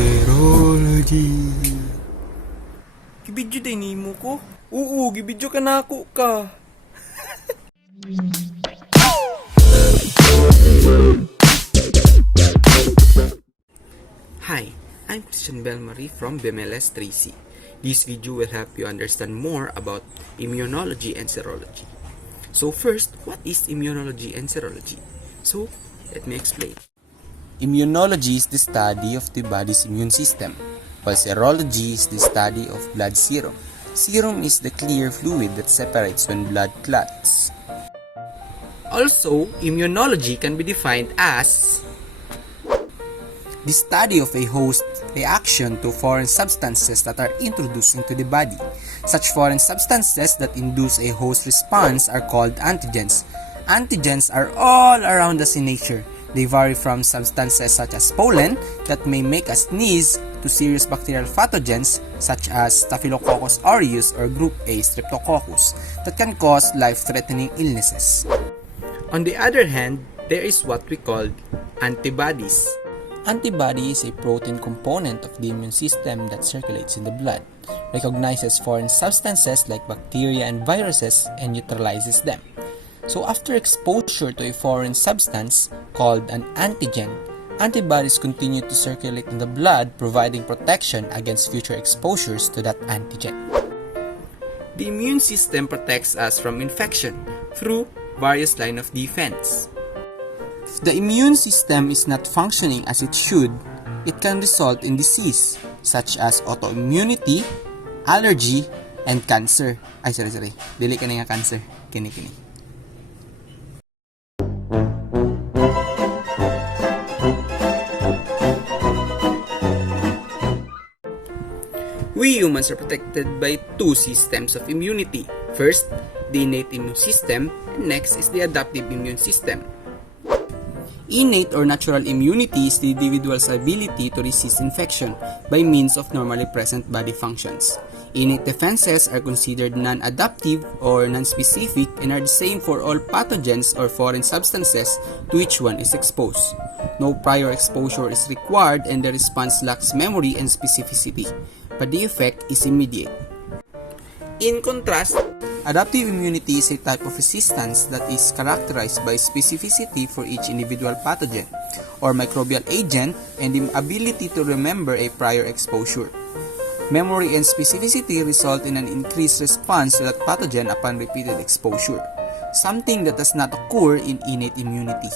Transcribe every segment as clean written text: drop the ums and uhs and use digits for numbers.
Serology. Gibidyo day nimo ko? Oo, gibidyo ka na ako ka. Hi, I'm Christian Belmarie from BMLS 3C. This video will help you understand more about immunology and serology. So first, what is immunology and serology? So, let me explain. Immunology is the study of the body's immune system, while serology is the study of blood serum. Serum is the clear fluid that separates when blood clots. Also, immunology can be defined as The study of a host reaction to foreign substances that are introduced into the body. Such foreign substances that induce a host response are called antigens. Antigens are all around us in nature. They vary from substances such as pollen that may make us sneeze to serious bacterial pathogens such as Staphylococcus aureus or Group A Streptococcus that can cause life-threatening illnesses. On the other hand, there is what we call antibodies. Antibody is a protein component of the immune system that circulates in the blood, recognizes foreign substances like bacteria and viruses, and neutralizes them. So after exposure to a foreign substance called an antigen, antibodies continue to circulate in the blood, providing protection against future exposures to that antigen. The immune system protects us from infection through various lines of defense. If the immune system is not functioning as it should, it can result in disease such as autoimmunity, allergy, and cancer. Ay, sorry. Dili ka na nga cancer. Kini. We humans are protected by two systems of immunity. First, the innate immune system, and next is the adaptive immune system. Innate or natural immunity is the individual's ability to resist infection by means of normally present body functions. Innate defenses are considered non-adaptive or non-specific and are the same for all pathogens or foreign substances to which one is exposed. No prior exposure is required and the response lacks memory and specificity, but the effect is immediate. In contrast, Adaptive immunity is a type of resistance that is characterized by specificity for each individual pathogen or microbial agent and the ability to remember a prior exposure. Memory and specificity result in an increased response to that pathogen upon repeated exposure, something that does not occur in innate immunity.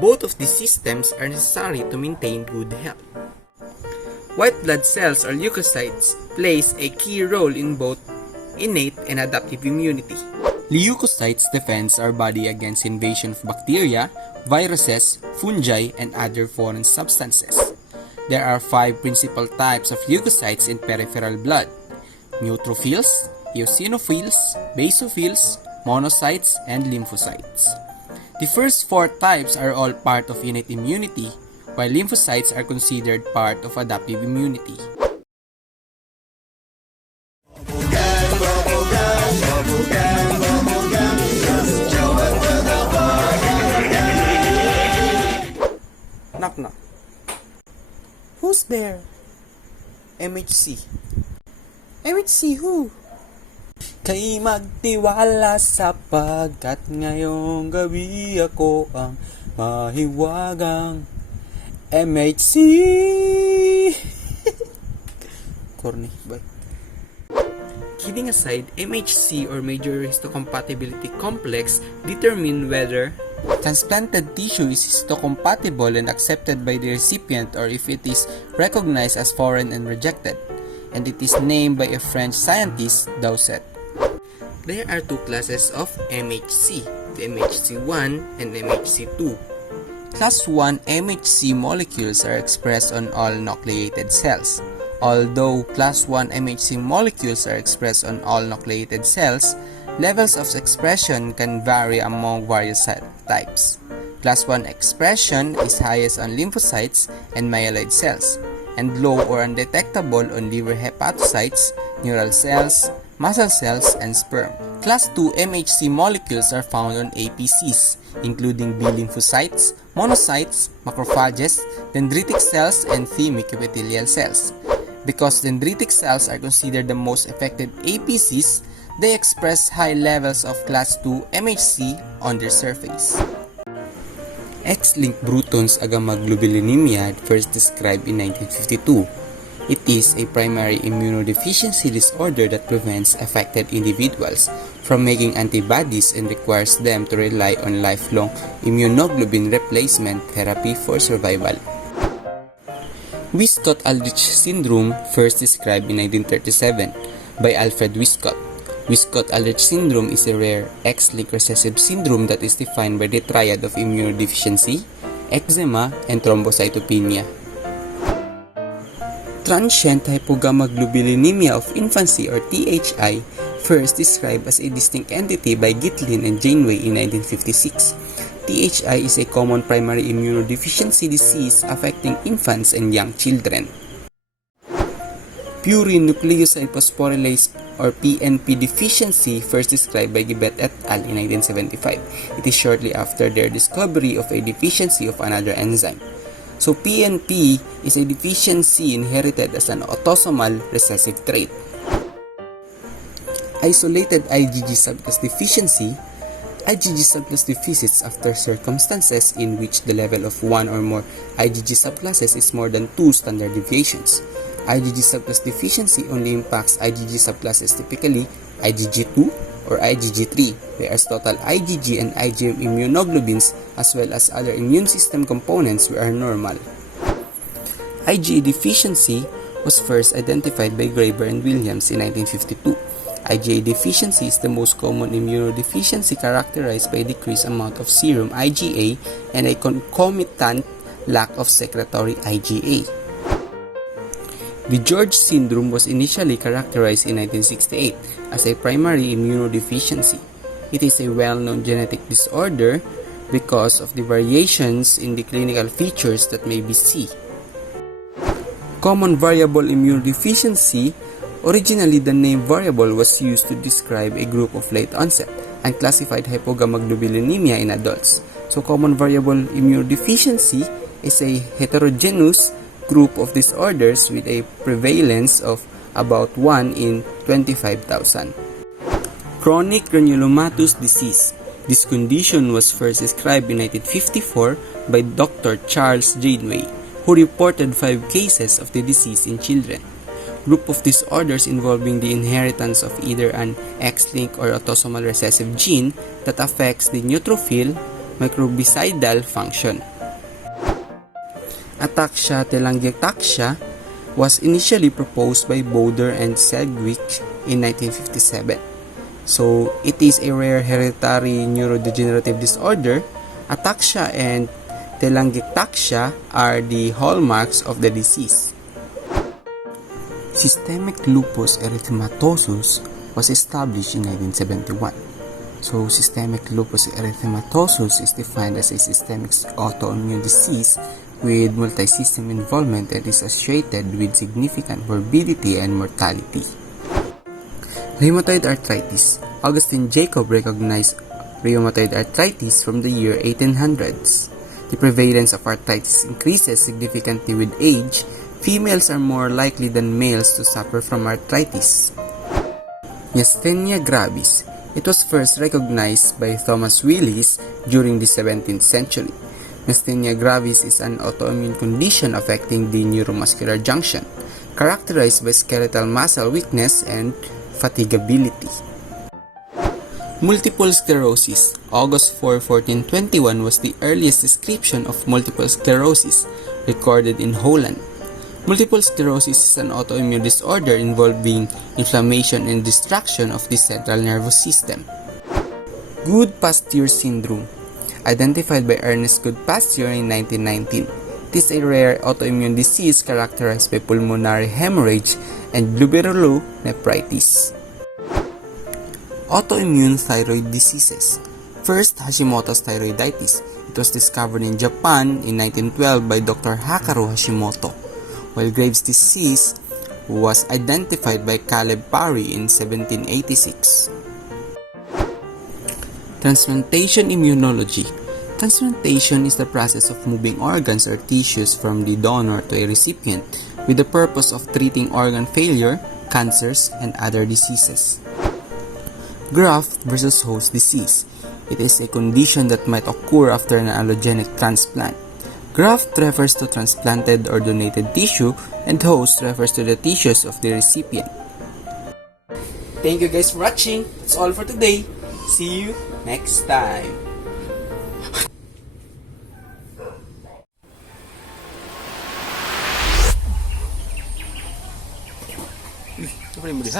both of these systems are necessary to maintain good health. White blood cells or leukocytes plays a key role in both innate and adaptive immunity. Leukocytes defends our body against invasion of bacteria, viruses, fungi, and other foreign substances. There are 5 principal types of leukocytes in peripheral blood: neutrophils, eosinophils, basophils, monocytes, and lymphocytes. The first 4 types are all part of innate immunity, while lymphocytes are considered part of adaptive immunity. Knock knock. Who's there? MHC. MHC who? Kay magtiwala sapagkat ngayong gabi ako ang mahiwagang MHC. Corny, bye. Kidding aside, MHC or major histocompatibility complex determine whether Transplanted tissue is histocompatible and accepted by the recipient or if it is recognized as foreign and rejected, and it is named by a French scientist, Dowsett. there are 2 classes of MHC, the MHC1 and MHC2. Class 1 MHC molecules are expressed on all nucleated cells. Although Class 1 MHC molecules are expressed on all nucleated cells, levels of expression can vary among various cell types. Class 1 expression is highest on lymphocytes and myeloid cells, and low or undetectable on liver hepatocytes, neural cells, muscle cells, and sperm. Class 2 MHC molecules are found on APCs, including B lymphocytes, monocytes, macrophages, dendritic cells, and thymic epithelial cells. Because dendritic cells are considered the most effective APCs, they express high levels of class II MHC on their surface. X-linked Bruton's agammaglobulinemia first described in 1952. It is a primary immunodeficiency disorder that prevents affected individuals from making antibodies and requires them to rely on lifelong immunoglobulin replacement therapy for survival. Wiskott-Aldrich syndrome first described in 1937 by Alfred Wiskott. Wiskott-Aldrich syndrome is a rare X-linked recessive syndrome that is defined by the triad of immunodeficiency, eczema, and thrombocytopenia. Transient hypogammaglobulinemia of infancy or THI first described as a distinct entity by Gitlin and Janeway in 1956. THI is a common primary immunodeficiency disease affecting infants and young children. Purine nucleoside phosphorylase or PNP deficiency first described by Gibet et al. In 1975. It is shortly after their discovery of a deficiency of another enzyme. So PNP is a deficiency inherited as an autosomal recessive trait. Isolated IgG subclass deficiency. IgG subclass deficits after circumstances in which the level of one or more IgG subclasses is more than 2 standard deviations. IgG subclass deficiency only impacts IgG subclasses, typically IgG2 or IgG3, whereas total IgG and IgM immunoglobulins as well as other immune system components are normal. IgE deficiency was first identified by Graeber and Williams in 1952. IgA deficiency is the most common immunodeficiency characterized by a decreased amount of serum IgA and a concomitant lack of secretory IgA. The George syndrome was initially characterized in 1968 as a primary immunodeficiency. It is a well-known genetic disorder because of the variations in the clinical features that may be seen. Common variable immunodeficiency. Originally, the name variable was used to describe a group of late-onset, unclassified hypogammaglobulinemia in adults. So, common variable immunodeficiency is a heterogeneous group of disorders with a prevalence of about 1 in 25,000. Chronic granulomatous disease. This condition was first described in 1954 by Dr. Charles Janeway, who reported 5 cases of the disease in children. Group of disorders involving the inheritance of either an X-linked or autosomal recessive gene that affects the neutrophil microbicidal function. Ataxia-telangiectasia was initially proposed by Boder and Sedgwick in 1957. So, it is a rare hereditary neurodegenerative disorder. Ataxia and telangiectasia are the hallmarks of the disease. Systemic lupus erythematosus was established in 1971. So, systemic lupus erythematosus is defined as a systemic autoimmune disease with multi-system involvement and is associated with significant morbidity and mortality. Rheumatoid arthritis. Augustine Jacob recognized rheumatoid arthritis from the year 1800s. The prevalence of arthritis increases significantly with age. Females are more likely than males to suffer from arthritis. Myasthenia gravis. It was first recognized by Thomas Willis during the 17th century. Myasthenia gravis is an autoimmune condition affecting the neuromuscular junction, characterized by skeletal muscle weakness and fatigability. Multiple sclerosis. August 4, 1421 was the earliest description of multiple sclerosis recorded in Holland. Multiple sclerosis is an autoimmune disorder involving inflammation and destruction of the central nervous system. Goodpasture syndrome. Identified by Ernest Goodpasture in 1919. It is a rare autoimmune disease characterized by pulmonary hemorrhage and glomerulonephritis. Autoimmune thyroid diseases. First, Hashimoto's thyroiditis. It was discovered in Japan in 1912 by Dr. Hikaru Hashimoto, while Graves' disease was identified by Caleb Parry in 1786. Transplantation immunology. Transplantation is the process of moving organs or tissues from the donor to a recipient with the purpose of treating organ failure, cancers, and other diseases. Graft versus host disease. It is a condition that might occur after an allogenic transplant. Graft refers to transplanted or donated tissue, and host refers to the tissues of the recipient. Thank you guys for watching. That's all for today. See you next time. Apa yang boleh